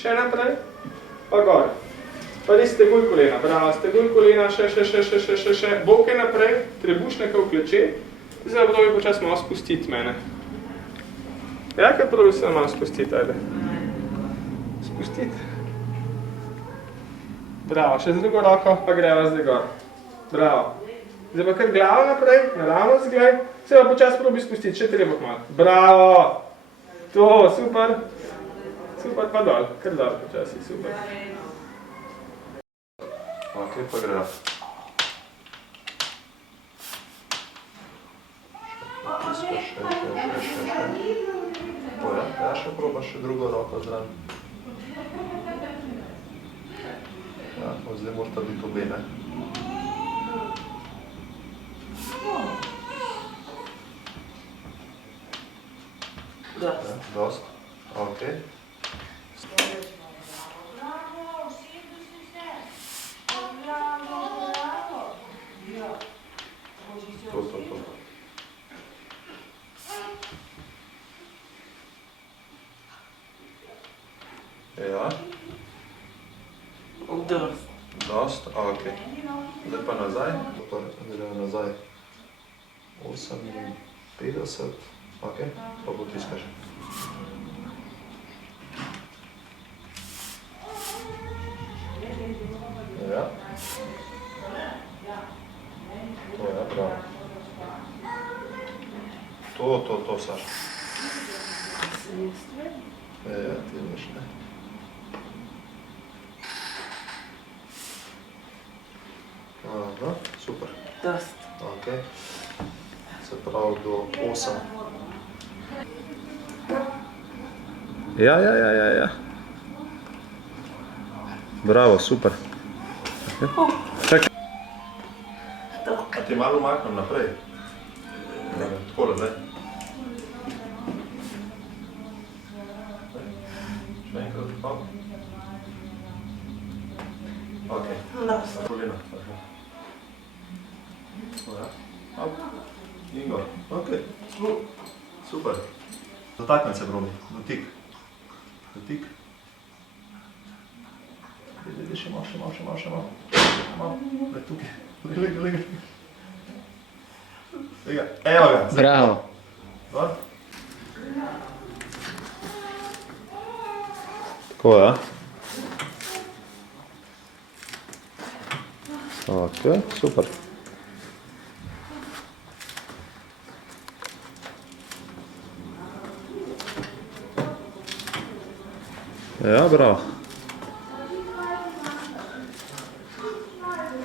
Še naprej, pa gor. Pa res steguj kolena, bravo, steguj kolena, še. Boke naprej, trebušnjaka v kleče. Zdaj probi počas malo spustiti mene. Ja, kaj probi se malo spustiti, ajde. Spustiti. Bravo, še z drugo roko, pa greva zdaj gor. Bravo. Zdaj pa kar glavo naprej, naravno zglej. Se pa počas probi spustiti, še trebuh malo. Bravo! To, super. Super, pa dol, kar dol počasi, super. Ok, pa greva. Ja, še proba še drugo roko zraven. Ja, zdaj morata biti obe, ne? Dost. Ok. To. Ja. Dost, ok. Zdaj pa nazaj. Zdaj nazaj. 58. Ok, pa potiskaš. Ja. To je, bravo. To, Saša. Ja, ti veš, ne. Aha, super. Dost. Ok. Se pravi do 8. Ja. Bravo, super. Čakaj. A ti malo umaknem naprej? Takole, ne? Še enkrat tako? Ok. Kolena. In gor. Ok. Super. Dotaknem se, probi. Dotik. Še malo. Glej tukaj. Glej. Evo ga. Bravo. Gor. Tako, ja. Ok, super. Ja, bravo.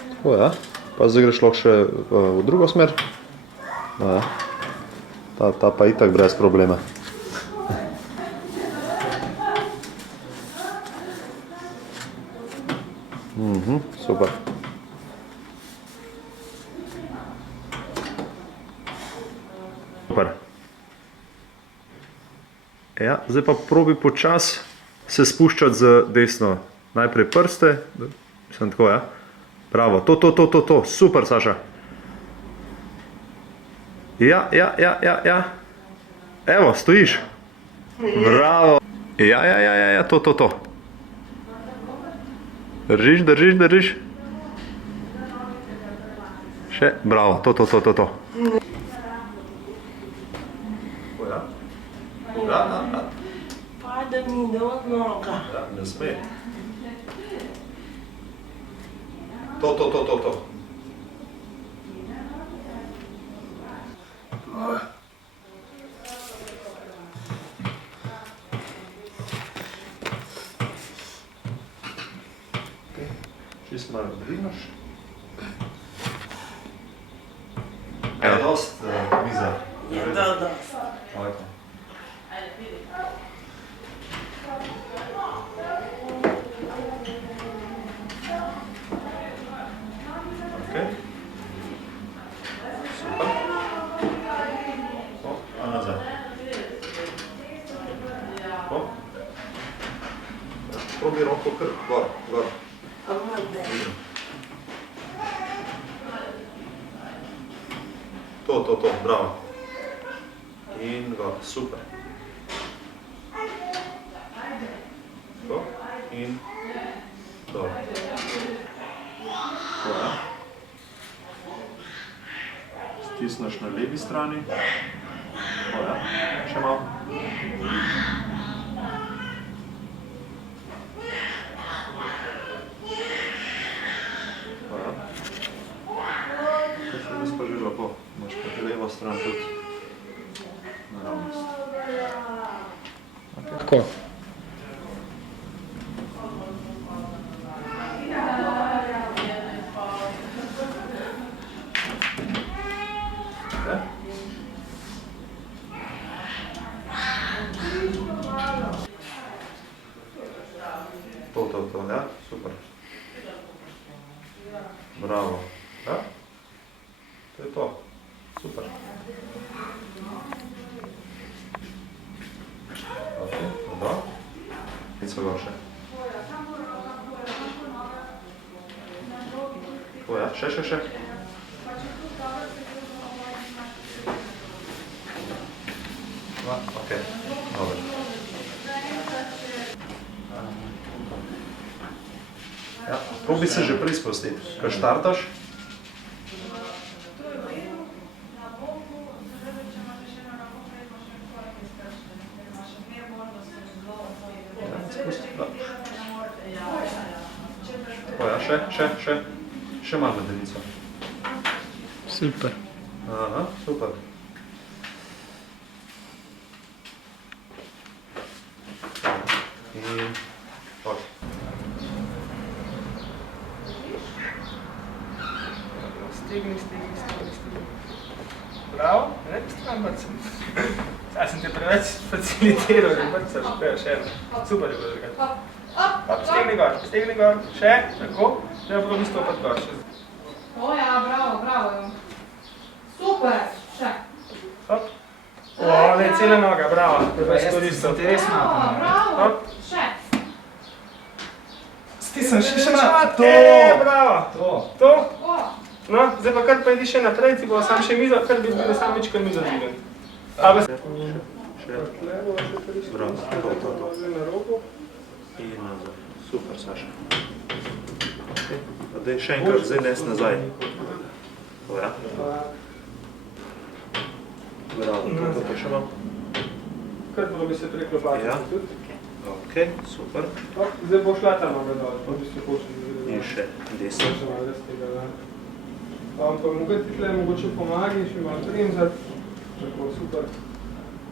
Tako, ja. Pa zdaj greš lahko še v drugo smer. Ja. Ta pa itak brez problema. Super. Super. Ja, zdaj pa probi počas se spuščati z desno. Najprej prste, mislim tako, ja. Bravo, to, super, Saša. Ja. Evo, stojiš. Bravo. Ja, to. Držiš. Še, bravo, to. Pade mi od noga. Ja, ne sme. To. Čist malo dvignaš. Je dost miza. Je to dost. Probi roko kar gor. To, bravo. In gor, super. To. in dol. Tako, ja. Stisneš na levi strani. Tako, ja. Še malo. Tako, ja. To je pa že lepo. Imaš pa levo stran tudi naravnost. Tako. To, ja? Super. Bravo. Ja? To je to. Super. Ok, dobro. Nico gorše. Tako, ja? Še. Ok, dobro. Ja, probi se že prej spustiti. Ko štartaš, tako, ja, še malo medenico. Super. Aha, super. In ok. Stegni. Bravo, ne bi stran brcem. Zdaj sem te preveč facilitiral, že brcaš, še eno. Super je bilo drugače. Stegni gor, še, tako, zdaj probi stopati gor. O ja, bravo. Super, še. Hop. O, ne, cela noga, bravo, to je izkoristil. Bravo, še. Stisnem še malo. To! Bravo. To? O, No, zdaj pa kar pojdi še naprej, ti bo sam še mizo, kar bi bilo sam večkrat mizo dvigen. Še. Bravo, to. Na robu. In nazaj. Super, Saša. Daj še enkrat, zdaj nes nazaj. To, ja. Bravo, to pa še mam. Kar bilo bi se preklopati. Ja. Tudi. Ok, super. Zdaj bo šla ta noga dol, pa bi se počeli. In še desno. Še malo res tega, da. Pa mogoče ti tle mogoče pomagi, še malo premzati. Tako, super.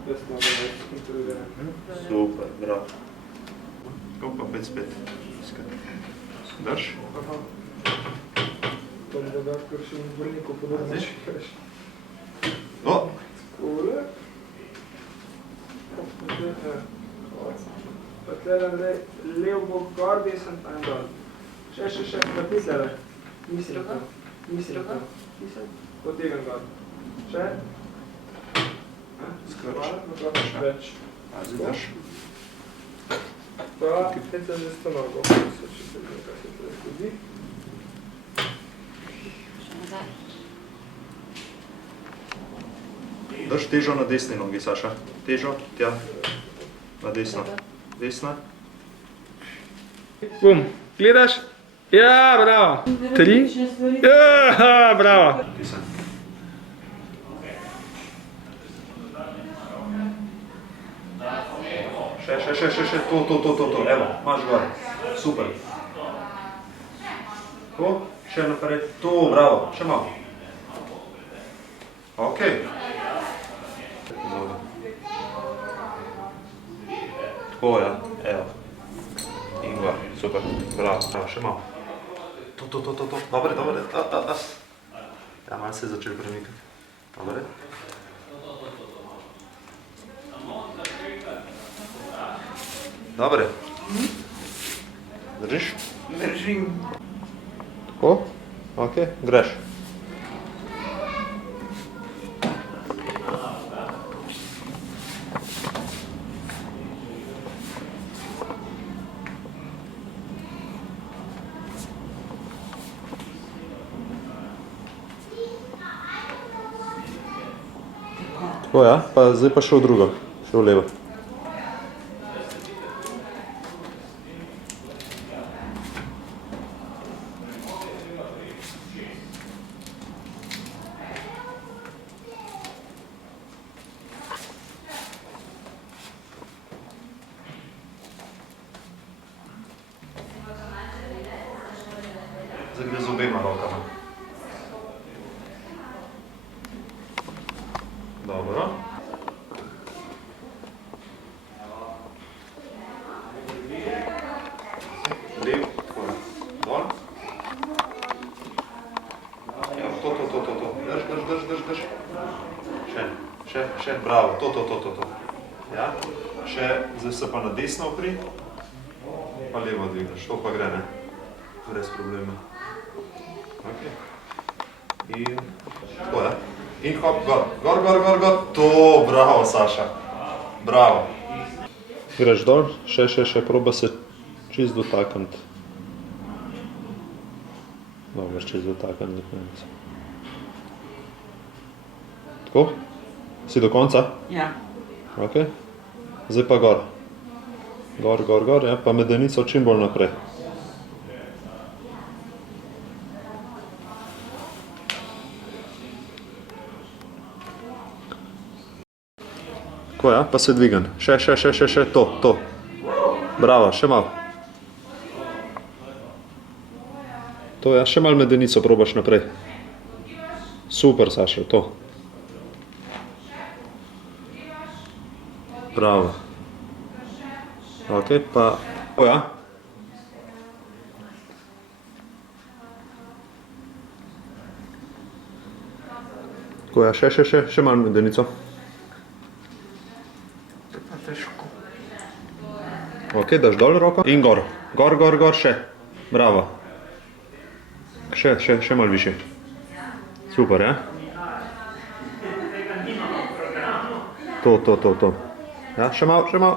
Jaz noga da skontroliram. Super, bravo. To pa spet. Drž. Aha. To mi da daš kakšen bolniku podobno. O! Skole. Pa tle zdaj lev bok gor, desen pa in dol. Še, pa ti tle. Mislim to. Potegam gor. Še. Skrč. Več. Zdaj drž. Pa, teď se zdaj s to nogo. Če se nekaj se tle zgodi. Drž težo na desni nogi, Saša. Težo, tja. Na desno. Desna. Bum. Gledaš? Ja, bravo. 3. Ja, bravo. Tisem. Še. To. Evo, imaš gor. Super. Tako, še naprej. To, bravo. Še malo. Ok. Tako, ja. Evo. In gor. Super. Bravo. Še malo. To. Dobre. Ja, malo se je začel premikati. Dobre. Dobre. Držiš? držim. Tako? Ok, greš. Tako, ja, pa zdaj pa še v drugo, še v levo. Gre z obema rokama. Dobro. Lev, tako. Dol. Ja, to. Drž. Še, bravo, to. Ja, še, zdaj se pa na desno opri, pa levo dvigneš, to pa gre, ne? Brez problema. Ok. In, tako, ja. In hop, gor, to, bravo, Saša. Bravo. Greš dol, še, proba se čist dotakniti. Dobro, čist dotakniti do konca. Tako? Si do konca? Ja. Ok. Zdaj pa gor. Gor, ja, pa medenico čim bolj naprej. Tako, ja, pa se dvigan. Še, to. Bravo, še malo. To, ja, še malo medenico probaš naprej. Super, Saša, to. Bravo. Ok, pa... O, ja. Tako, ja, še malo medenico. To je pa težko. Ok, daš dol roko in gor. Gor, še. Bravo. Še malo više. Super, ja? To. Ja, še malo.